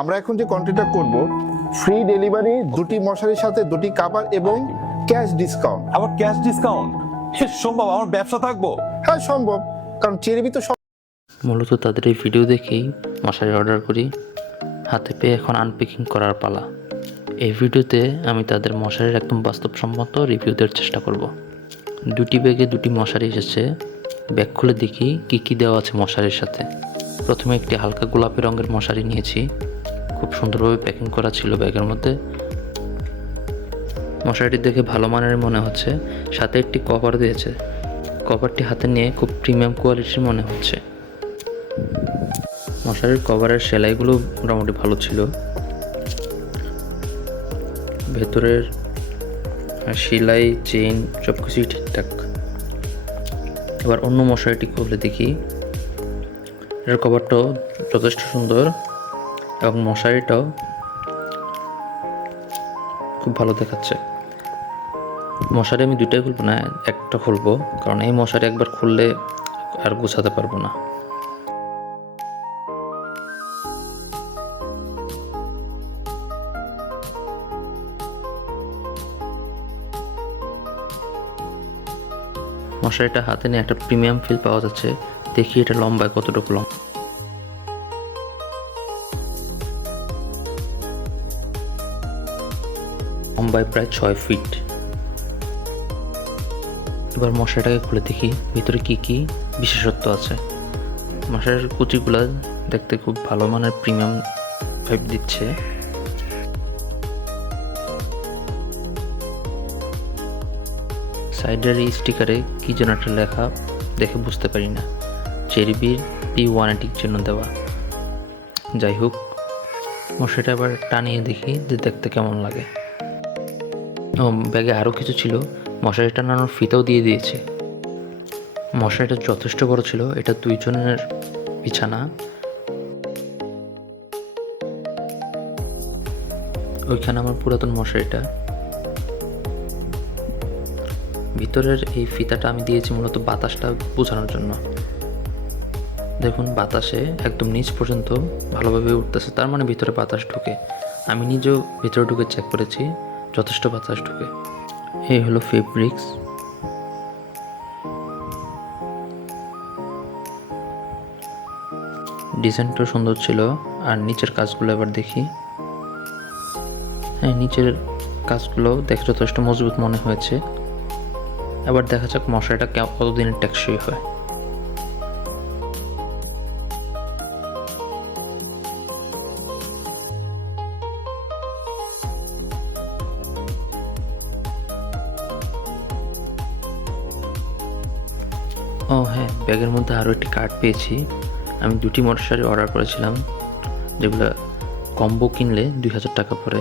আমরা এখন যে কন্টেন্টটা করব, ফ্রি ডেলিভারি, দুটি মশারির সাথে দুটি কাভার এবং ক্যাশ ডিসকাউন্ট। আবার ক্যাশ ডিসকাউন্ট? সম্ভব? আমার ব্যবসা থাকবো? হ্যাঁ সম্ভব, কারণ চেরিবি তো মূলত তাদের এই ভিডিও দেখেই মশারি অর্ডার করি, হাতে পেয়ে এখন আনপ্যাকিং করার পালা। এই ভিডিওতে আমি তাদের মশারির একদম বাস্তবসম্মত রিভিউ দেওয়ার চেষ্টা করব। দুটি ব্যাগে দুটি মশারি এসেছে। ব্যাগ খুলে দেখি কি কি দেওয়া আছে মশারির সাথে। প্রথমে একটি হালকা গোলাপি রঙের মশারি নিয়েছি, খুব সুন্দরভাবে প্যাকিং করা ছিল ব্যাগের মধ্যে। মশারিটি দেখে ভালো মানের মনে হচ্ছে, সাথে একটি কভার দিয়েছে। কভারটি হাতে নিয়ে খুব প্রিমিয়াম কোয়ালিটির মনে হচ্ছে। মশারির কভারের সেলাইগুলো মোটামুটি ভালো ছিল, ভেতরের সেলাই চেইন সব কিছুই ঠিকঠাক। এবার অন্য মশারিটি খুলে দেখি, এর কভারটাও যথেষ্ট সুন্দর এবং মশারিটাও খুব ভালো দেখাচ্ছে। মশারি আমি দুটাই খুলবো না, একটা খুলবো, কারণ এই মশারি একবার খুললে আর গোছাতে পারবো না। মশারিটা হাতে নিয়ে একটা প্রিমিয়াম ফিল পাওয়া যাচ্ছে। দেখি এটা লম্বায় কতটুকু লম্বায় প্রায় 6 ফিট। এবার মশারিটাকে খুলে দেখি ভিতরে কি কি বিশেষত্ব আছে। মশারির কুচিগুলা দেখতে খুব ভালো মানের প্রিমিয়াম ভাইব দিচ্ছে। সাইডের এই স্টিকারে কি যেন একটা লেখা, দেখে বুঝতে পারি না। চেরিবির P180 জন্য দেওয়া। যাই হোক, মশারিটা আবার টানিয়ে দেখি যে দেখতে কেমন লাগে। ব্যাগে আরও কিছু ছিল, মশারি টানানোর ফিতাও দিয়ে দিয়েছে। মশারিটা যথেষ্ট বড় ছিল, এটা 2 জনের বিছানা। ওইখানে আমার পুরাতন মশারিটা। ভিতরের এই ফিতাটা আমি দিয়েছি মূলত বাতাসটা বোঝানোর জন্য। দেখুন বাতাসে একদম নিচ পর্যন্ত ভালোভাবে উঠতেছে, তার মানে ভিতরে বাতাস ঢুকে। আমি নিজেও ভিতরে ঢুকে চেক করেছি, যথেষ্ট বাতাস ঢুকে। এই হলো ফেব্রিক্স। ডিজাইনটাও সুন্দর ছিল। আর নিচের কাজগুলো এবার দেখি। হ্যাঁ, নিচের কাজগুলো দেখে যথেষ্ট মজবুত মনে হয়েছে। এবার দেখা যাক মশারিটা কতদিনের টেকসই হয়। ও হ্যাঁ, ব্যাগের মধ্যে আরও একটি কার্ড পেয়েছি। আমি 2টি মশারি অর্ডার করেছিলাম, যেগুলো কম্বো কিনলে 2000 টাকা পড়ে।